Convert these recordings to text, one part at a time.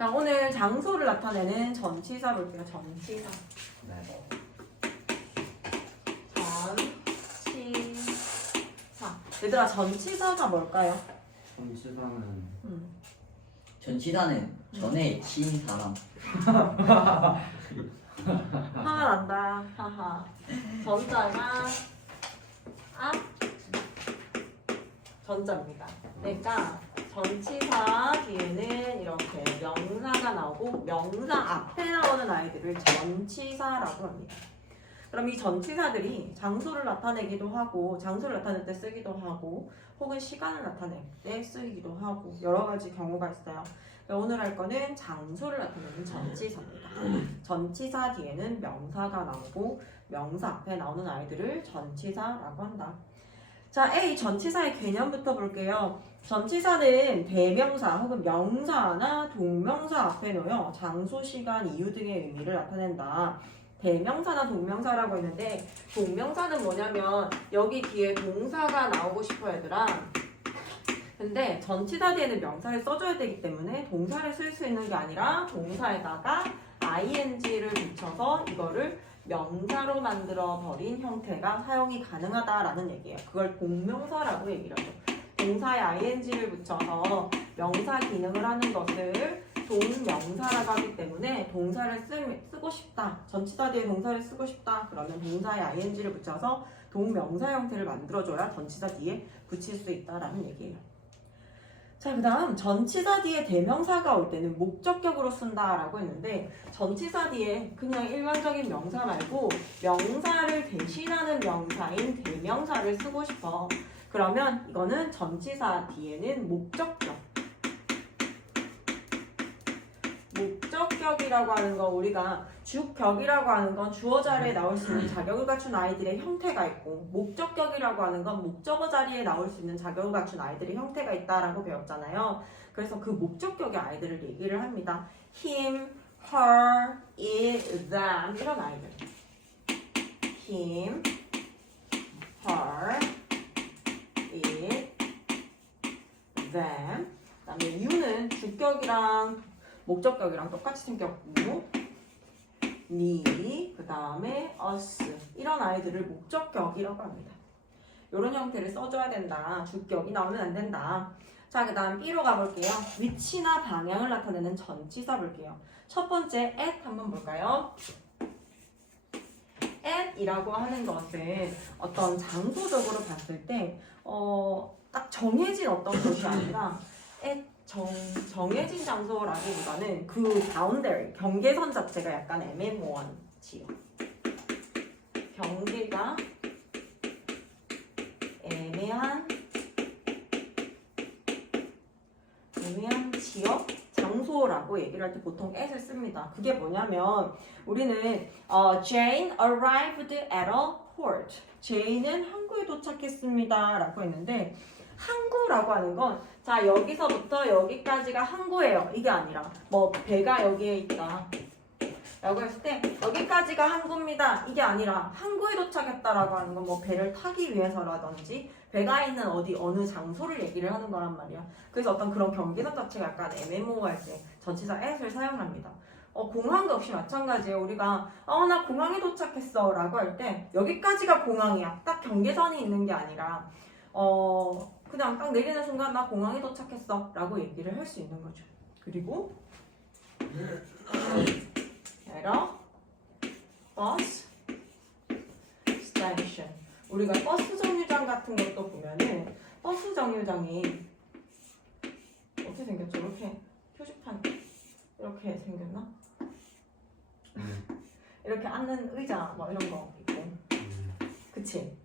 자, 오늘 장소를 나타내는 전치사 볼게요. 전치사. 네. 전치사. 얘들아, 전치사가 뭘까요? 전치사는 전치사는 전에 친 사람. 화가 난다. 하하. 전자가 전자입니다. 그러니까 전치사 뒤에는 이렇게 명사가 나오고 명사 앞에 나오는 아이들을 전치사라고 합니다. 그럼 이 전치사들이 장소를 나타내기도 하고 장소를 나타낼 때 쓰기도 하고 혹은 시간을 나타낼 때 쓰기도 하고 여러 가지 경우가 있어요. 오늘 할 거는 장소를 나타내는 전치사입니다. 전치사 뒤에는 명사가 나오고 명사 앞에 나오는 아이들을 전치사라고 한다. 자, A 전치사의 개념부터 볼게요. 전치사는 대명사 혹은 명사나 동명사 앞에 놓여 장소, 시간, 이유 등의 의미를 나타낸다. 대명사나 동명사라고 했는데 동명사는 뭐냐면 여기 뒤에 동사가 나오고 싶어 얘들아. 근데 전치사 뒤에는 명사를 써줘야 되기 때문에 동사를 쓸 수 있는 게 아니라 동사에다가 ing를 붙여서 이거를 명사로 만들어 버린 형태가 사용이 가능하다라는 얘기예요. 그걸 동명사라고 얘기를 하죠. 동사에 ing를 붙여서 명사 기능을 하는 것을 동명사라고 하기 때문에 동사를 쓰고 싶다. 전치사 뒤에 동사를 쓰고 싶다. 그러면 동사에 ing를 붙여서 동명사 형태를 만들어줘야 전치사 뒤에 붙일 수 있다라는 얘기예요. 자, 그 다음 전치사 뒤에 대명사가 올 때는 목적격으로 쓴다라고 했는데 전치사 뒤에 그냥 일반적인 명사 말고 명사를 대신하는 명사인 대명사를 쓰고 싶어. 그러면 이거는 전치사 뒤에는 목적격이라고 하는 거 우리가 주격이라고 하는 건 주어 자리에 나올 수 있는 자격을 갖춘 아이들의 형태가 있고 목적격이라고 하는 건 목적어 자리에 나올 수 있는 자격을 갖춘 아이들의 형태가 있다라고 배웠잖아요. 그래서 그 목적격의 아이들을 얘기를 합니다. him, her, it, them 이런 아이들. him, her, it, them 그 다음에 you는 주격이랑 목적격이랑 똑같이 생겼고 me, 그 다음에 us 이런 아이들을 목적격이라고 합니다. 이런 형태를 써줘야 된다. 주격이 나오면 안 된다. 자, 그 다음 B로 가볼게요. 위치나 방향을 나타내는 전치사 볼게요. 첫 번째 at 한번 볼까요? at 이라고 하는 것은 어떤 장소적으로 봤을 때 딱 정해진 어떤 곳이 아니라 at 정해진 장소라기보다는 그 바운더리, 경계선 자체가 약간 애매모호한지요. 경계가 애매한 지역, 장소라고 얘기를 할 때 보통 at을 씁니다. 그게 뭐냐면 우리는 Jane arrived at a port. Jane은 항구에 도착했습니다 라고 했는데 항구라고 하는 건 자 여기서부터 여기까지가 항구예요. 이게 아니라 뭐 배가 여기에 있다 라고 했을 때 여기까지가 항구입니다. 이게 아니라 항구에 도착했다라고 하는 건 뭐 배를 타기 위해서라든지 배가 있는 어느 장소를 얘기를 하는 거란 말이야. 그래서 어떤 그런 경계선 자체가 약간 애매모호할 때 전치사 at을 사용합니다. 공항도 역시 마찬가지예요. 우리가 나 공항에 도착했어 라고 할 때 여기까지가 공항이야. 딱 경계선이 있는 게 아니라 그냥 딱 내리는 순간 나 공항에 도착했어 라고 얘기를 할 수 있는 거죠. 그리고 에러 버스 스테이션 우리가 버스 정류장 같은 것도 보면은 버스 정류장이 어떻게 생겼죠? 이렇게 표지판 이렇게 생겼나? 이렇게 앉는 의자 뭐 이런 거 있고 그치?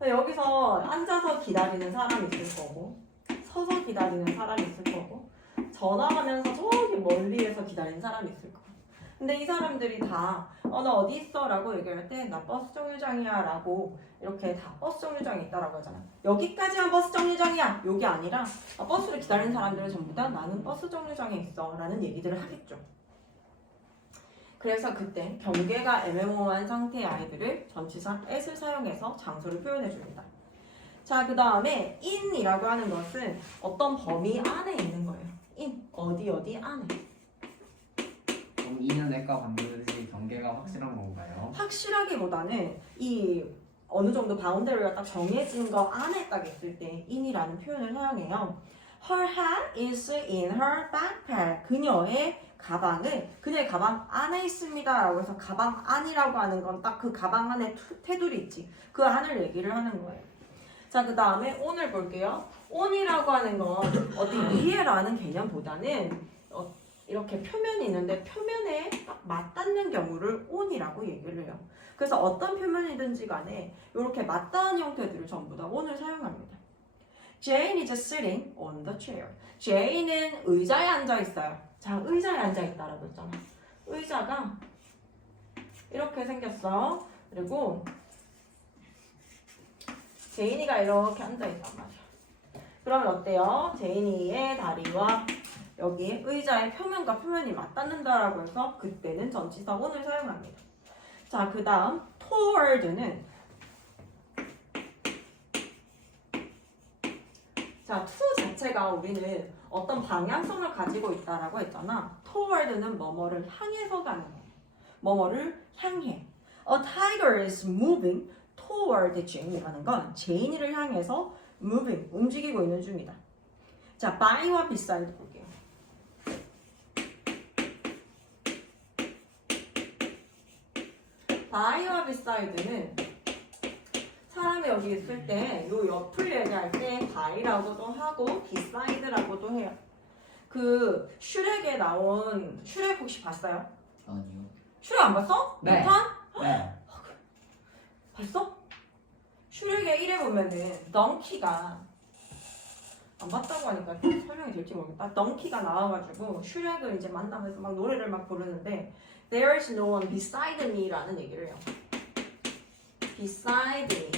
여기서 앉아서 기다리는 사람이 있을 거고 서서 기다리는 사람이 있을 거고 전화하면서 저기 멀리에서 기다리는 사람이 있을 거고 근데 이 사람들이 다 나 어디 있어? 라고 얘기할 때 나 버스 정류장이야 라고 이렇게 다 버스 정류장에 있다라고 하잖아. 여기까지만 버스 정류장이야 여기 아니라 버스를 기다리는 사람들은 전부 다 나는 버스 정류장에 있어 라는 얘기들을 하겠죠. 그래서 그때 경계가 애매모호한 상태의 아이들을 전치사 at을 사용해서 장소를 표현해 줍니다. 자, 그 다음에 in이라고 하는 것은 어떤 범위 안에 있는 거예요. in, 어디 안에. 아까 봤듯이 경계가 확실한 건가요? 확실하기보다는 이 어느 정도 바운더리가 딱 정해진 거 안에 딱 있을 때 in이라는 표현을 사용해요. Her hat is in her backpack. 그녀의 가방 안에 있습니다 라고 해서 가방 안이라고 하는 건 딱 그 가방 안에 테두리 있지, 그 안을 얘기를 하는 거예요. 자, 그 다음에 on을 볼게요. on이라고 하는 건 어디 위에라는 개념보다는 이렇게 표면이 있는데 표면에 딱 맞닿는 경우를 on이라고 얘기를 해요. 그래서 어떤 표면이든지 간에 이렇게 맞닿은 형태들을 전부 다 on을 사용합니다. Jane is sitting on the chair. Jane은 의자에 앉아 있어요. 자, 의자에 앉아 있다라고 했잖아. 의자가 이렇게 생겼어. 그리고 제인이가 이렇게 앉아 있단 말이야. 그러면 어때요? 제인이의 다리와 여기 의자의 표면과 표면이 맞닿는다라고 해서 그때는 전치사 on을 사용합니다. 자, 그 다음 toward는 자, to 자체가 우리는 어떤 방향성을 가지고 있다라고 했잖아. toward는 뭐뭐를 향해서 가는 거예요. 뭐뭐를 향해. A tiger is moving toward Jane이라는 건 제인이를 향해서 moving, 움직이고 있는 중이다. 자, by와 beside 볼게요. by와 beside는 사람이 여기 있을 때 요 옆을 얘기할 때 by라고도 하고 beside라고도 해요. 그 슈렉에 나온 슈렉 혹시 봤어요? 아니요. 슈렉 안 봤어? 네. 2편? 네. 봤어? 슈렉의 1에 보면은 덩키가 안 봤다고 하니까 설명이 될지 모르겠다. 덩키가 나와가지고 슈렉을 이제 만나면서 막 노래를 막 부르는데 There is no one beside me라는 얘기를 해요. Beside me.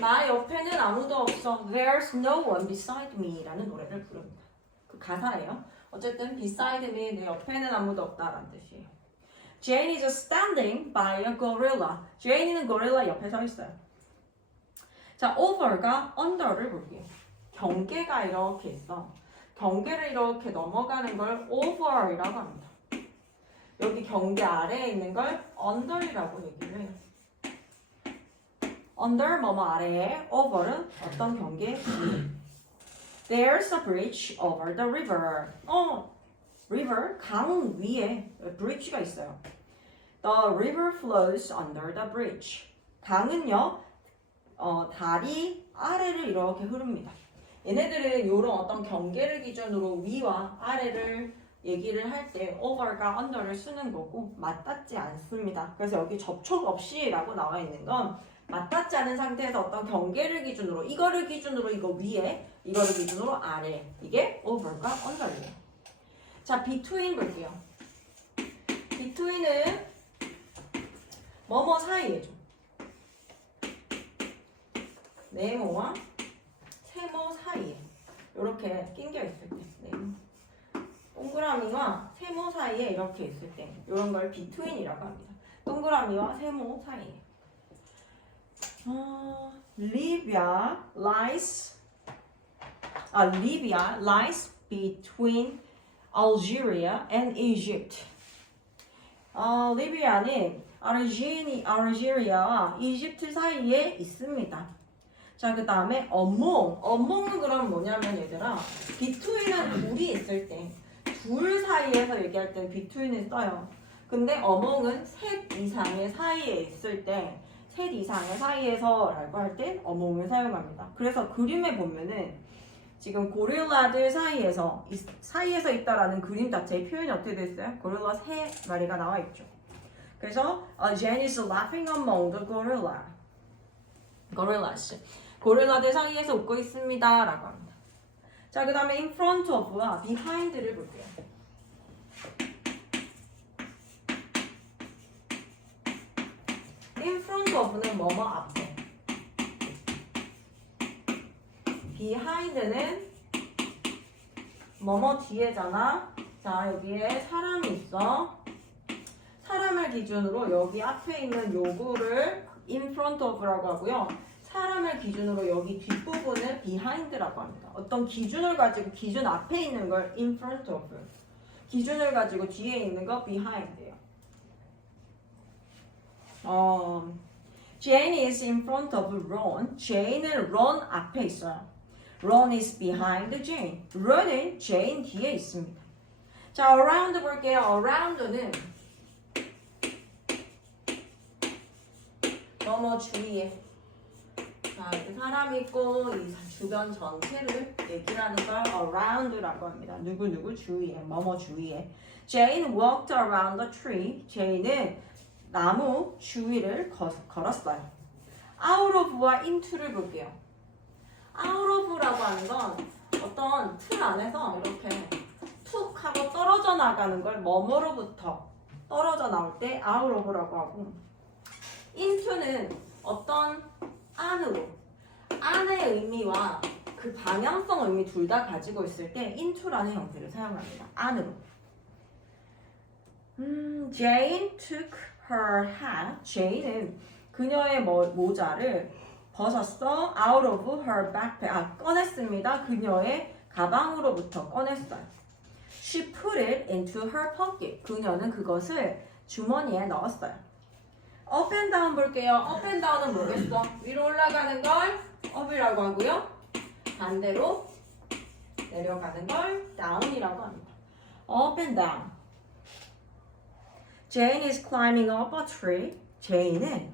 나 옆에는 아무도 없어. There's no one beside me라는 노래를 부릅니다. 그 가사예요. 어쨌든 beside me, 내 옆에는 아무도 없다라는 뜻이에요. Jane is standing by a gorilla. Jane은 고릴라 옆에 서 있어요. 자, over가 under를 볼게요. 경계가 이렇게 있어. 경계를 이렇게 넘어가는 걸 over이라고 합니다. 여기 경계 아래에 있는 걸 under이라고 얘기를 해요. under 뭐뭐 아래에, over은 어떤 경계 위에. There's a bridge over the river. river 강 위에 bridge가 있어요. The river flows under the bridge. 강은요, 다리 아래를 이렇게 흐릅니다. 얘네들은 이런 어떤 경계를 기준으로 위와 아래를 얘기를 할 때 over가 under를 쓰는 거고 맞닿지 않습니다. 그래서 여기 접촉 없이라고 나와 있는 건 맞닿지 않은 상태에서 어떤 경계를 기준으로 이거를 기준으로 이거 위에 이거를 기준으로 아래 이게 over가 under예요. 자, between 볼게요. between은 뭐뭐 사이에죠. 네모와 세모 사이에 이렇게 낑겨 있을 때 네모. 동그라미와 세모 사이에 이렇게 있을 때 이런 걸 between이라고 합니다. 동그라미와 세모 사이에. Libya lies between Algeria and Egypt. 리비아는 알제리아와 이집트 사이에 있습니다. 자, 그 다음에 among은 그럼 뭐냐면 얘들아, between은 둘이 있을 때, 둘 사이에서 얘기할 때 between을 써요. 근데 among은 셋 이상의 사이에 있을 때, 셋 이상의 사이에서라고 할 때 among을 사용합니다. 그래서 그림에 보면은 지금 고릴라들 사이에서 있다라는 그림 자체의 표현이 어떻게 됐어요? 고릴라 세 마리가 나와 있죠. 그래서 Jane is laughing among the gorillas. 고릴라들 사이에서 웃고 있습니다 라고 합니다. 자, 그 다음에 in front of와 behind를 볼게요. in front of는 뭐뭐 앞에, behind는 뭐뭐 뒤에잖아. 자, 여기에 사람이 있어. 사람을 기준으로 여기 앞에 있는 요거를 in front of라고 하고요. 사람을 기준으로 여기 뒷부분을 behind라고 합니다. 어떤 기준을 가지고 기준 앞에 있는 걸 in front of, 기준을 가지고 뒤에 있는 거 behind예요. Jane is in front of Ron. Jane은 Ron 앞에 있어요. Ron is behind Jane. Ron은 Jane 뒤에 있습니다. 자, around 볼게요. around는 뭐뭐 주위에. 자, 이렇게 사람 있고 이 주변 전체를 얘기하는 걸 around라고 합니다. 누구 주위에, 뭐뭐 주위에. Jane walked around the tree. Jane은 나무 주위를 걸었어요. out of와 into를 볼게요. out of라고 하는 건 어떤 틀 안에서 이렇게 툭 하고 떨어져 나가는 걸 뭐뭐로부터 떨어져 나올 때 out of라고 하고, into는 어떤 안으로, 안의 의미와 그 방향성 의미 둘 다 가지고 있을 때 into라는 형태를 사용합니다. 안으로. Jane took her hat. Jane은 그녀의 모자를 벗었어. out of her backpack. 꺼냈습니다. 그녀의 가방으로부터 꺼냈어요. She put it into her pocket. 그녀는 그것을 주머니에 넣었어요. up and down 볼게요. up and down은 뭐겠어? 위로 올라가는 걸 up이라고 하고요. 반대로 내려가는 걸 down이라고 합니다. up and down. Jane is climbing up a tree. Jane은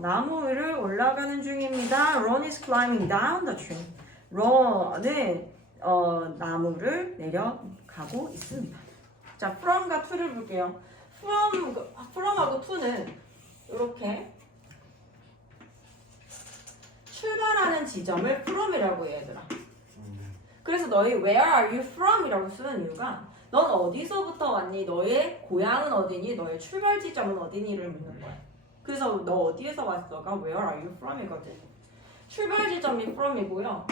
나무 위를 올라가는 중입니다. Ron is climbing down the tree. Ron은 나무를 내려가고 있습니다. 자, from과 to를 볼게요. from하고 to는 이렇게 출발하는 지점을 from이라고 해, 얘들아. 그래서 너희 where are you from? 이라고 쓰는 이유가 넌 어디서부터 왔니? 너의 고향은 어디니? 너의 출발 지점은 어디니를 묻는 거야. 그래서 너 어디에서 왔어가 where are you from? 이거든. 출발 지점이 from이고요.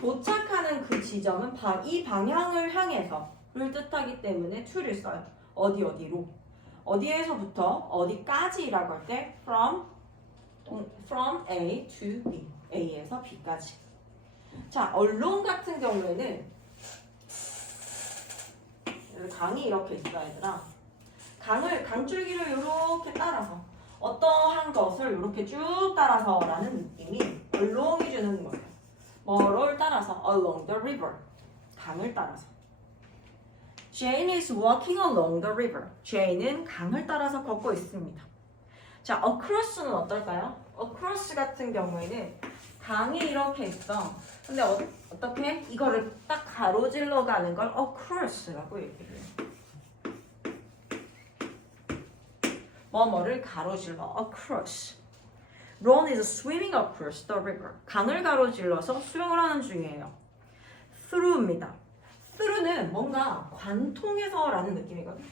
도착하는 그 지점은 이 방향을 향해서를 뜻하기 때문에 to를 써요. 어디로. 어디에서부터 어디까지라고 할 때 from A to B. A에서 B까지. 자, 언론 같은 경우에는 강이 이렇게 있어, 얘들아. 강줄기를 이렇게 따라서 어떠한 것을 이렇게 쭉 따라서라는 느낌이 along이 주는 거예요. 뭐를 따라서? along the river. 강을 따라서. Jane is walking along the river. Jane은 강을 따라서 걷고 있습니다. 자, across는 어떨까요? across 같은 경우에는 강이 이렇게 있어. 근데 어떻게? 이거를 딱 가로질러 가는 걸 across라고 얘기를 해요. 뭐뭐를 가로질러. across. Ron is swimming across the river. 강을 가로질러서 수영을 하는 중이에요. through입니다. through는 뭔가 관통해서라는 느낌이거든.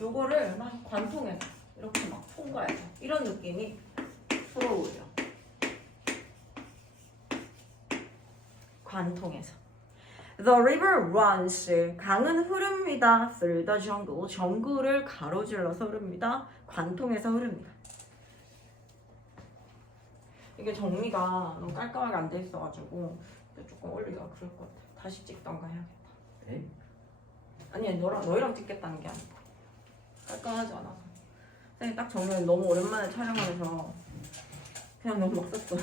요거를 막 관통해서 이렇게 막 통과해서 이런 느낌이 through예요. 관통해서. The river runs. 강은 흐릅니다. Through the jungle. 정글을 가로질러서 흐릅니다. 관통해서 흐릅니다. 이게 정리가 너무 깔끔하게 안 돼 있어가지고 조금 올리기가 그럴 것 같아. 다시 찍던가 해야겠다. 네? 아니, 너희랑 찍겠다는 게 아니고 깔끔하지 않아서. 선생님 딱 정리는 너무 오랜만에 촬영하면서 그냥 너무 막 썼어.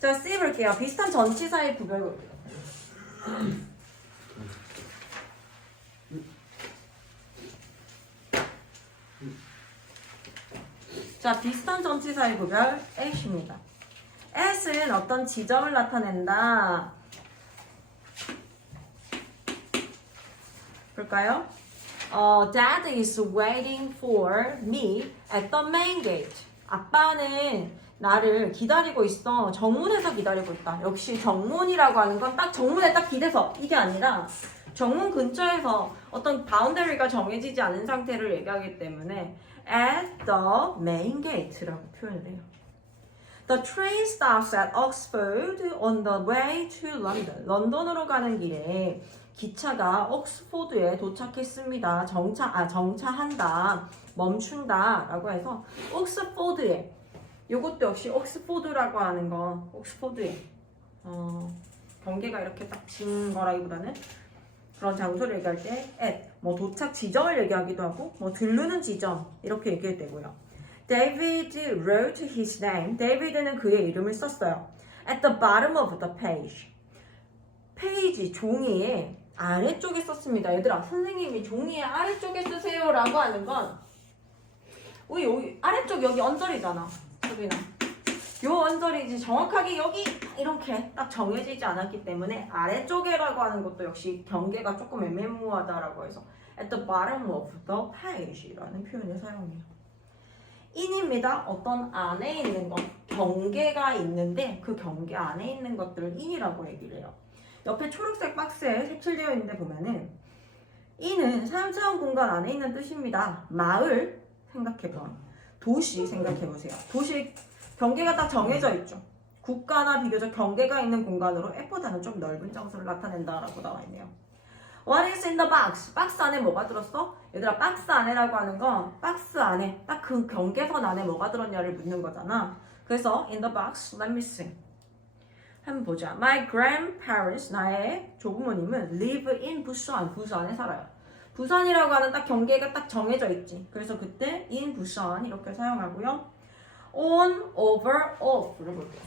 자, C 볼게요. 비슷한 전치사의 구별 볼게요. 자, 비슷한 전치사의 구별 at입니다. at은 어떤 지점을 나타낸다. 볼까요? Dad is waiting for me at the main gate. 아빠는 나를 기다리고 있어. 정문에서 기다리고 있다. 역시 정문이라고 하는 건 딱 정문에 딱 기대서 이게 아니라 정문 근처에서 어떤 바운더리가 정해지지 않은 상태를 얘기하기 때문에 at the main gate라고 표현을 해요. The train stops at Oxford on the way to London. 런던으로 가는 길에 기차가 옥스포드에 도착했습니다. 정차한다. 멈춘다. 라고 해서 옥스포드에, 요것도 역시 옥스포드라고 하는 건 옥스포드에 경계가 이렇게 딱 진 거라기보다는 그런 장소를 얘기할 때 at, 뭐 도착 지점을 얘기하기도 하고 뭐 들르는 지점 이렇게 얘기할 때고요. David wrote his name. 데이비드는 그의 이름을 썼어요. At the bottom of the page. 페이지 종이의 아래쪽에 썼습니다. 얘들아, 선생님이 종이의 아래쪽에 쓰세요 라고 하는 건 우리 여기 아래쪽 여기 언저리잖아. 수빈아. 요 언저리지 정확하게 여기 이렇게 딱 정해지지 않았기 때문에 아래쪽에라고 하는 것도 역시 경계가 조금 애매모호하다라고 해서 at the bottom of the page라는 표현을 사용해요. in입니다. 어떤 안에 있는 것, 경계가 있는데 그 경계 안에 있는 것들을 in이라고 얘기를 해요. 옆에 초록색 박스에 색칠되어 있는데 보면은 in은 3차원 공간 안에 있는 뜻입니다. 마을 생각해봐. 도시 생각해보세요. 도시 경계가 딱 정해져 있죠. 국가나 비교적 경계가 있는 공간으로 F보다는 좀 넓은 장소를 나타낸다라고 나와 있네요. What is in the box? 박스 안에 뭐가 들었어? 얘들아, 박스 안에라고 하는 건 박스 안에 딱 그 경계선 안에 뭐가 들었냐를 묻는 거잖아. 그래서 in the box, let me see. 한번 보자. My grandparents, 나의 조부모님은 live in 부산, 부산에 살아요. 부산이라고 하는 딱 경계가 딱 정해져 있지. 그래서 그때 in 부산 이렇게 사용하고요. on, over, off를 볼게요.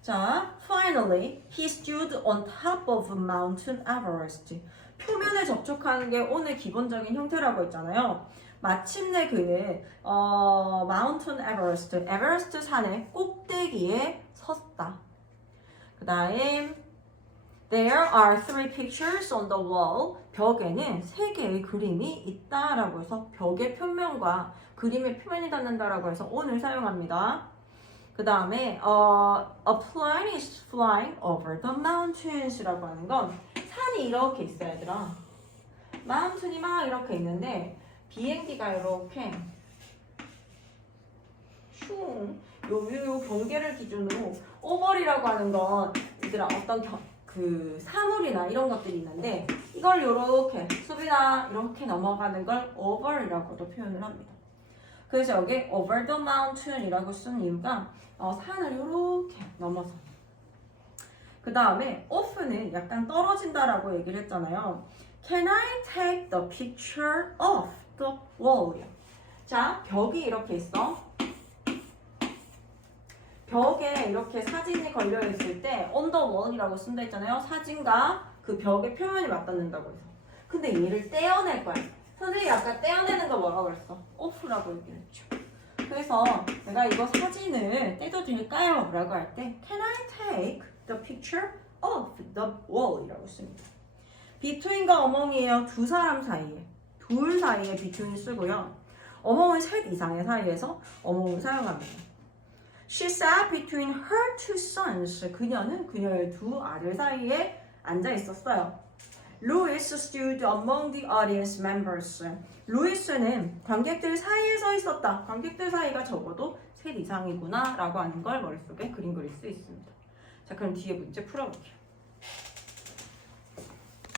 자, finally, he stood on top of Mountain Everest. 표면에 접촉하는 게 오늘 기본적인 형태라고 했잖아요. 마침내 그는 Mountain Everest, 에베레스트 산의 꼭대기에 섰다. 그 다음 There are 3 pictures on the wall. 벽에는 3개의 그림이 있다라고 해서 벽의 표면과 그림의 표면이 닿는다라고 해서 on을 사용합니다. 그 다음에 a plane is flying over the mountains라고 하는 건 산이 이렇게 있어요, 얘들아. 마운틴이 막 이렇게 있는데 비행기가 이렇게 요 경계를 기준으로 오버리라고 하는 건 얘들아 어떤 그 사물이나 이런 것들이 있는데 이걸 요렇게 수비나 이렇게 넘어가는 걸 over이라고도 표현을 합니다. 그래서 여기 over the mountain이라고 쓴 이유가 산을 요렇게 넘어서. 그 다음에 off는 약간 떨어진다라고 얘기를 했잖아요. Can I take the picture off the wall? 자, 벽이 이렇게 있어. 벽에 이렇게 사진이 걸려 있을 때 on the wall이라고 쓴다 했잖아요. 사진과 그 벽의 표면이 맞닿는다고 해서. 근데 얘를 떼어낼 거야. 선생님이 아까 떼어내는 거 뭐라고 그랬어? off라고 얘기했죠. 그래서 내가 이거 사진을 떼도 될까요? 라고 할 때 Can I take the picture of the wall? 이라고 씁니다. between과 among이에요. 두 사람 사이에. 둘 사이에 between 쓰고요. among은 셋 이상의 사이에서 among을 사용합니다. She sat between her 2 sons. 그녀는 그녀의 두 아들 사이에 앉아 있었어요. Louis stood among the audience members. 루이스는 관객들 사이에 서 있었다. 관객들 사이가 적어도 셋 이상이구나 라고 하는 걸 머릿속에 그림 그릴 수 있습니다. 자, 그럼 뒤에 문제 풀어볼게요.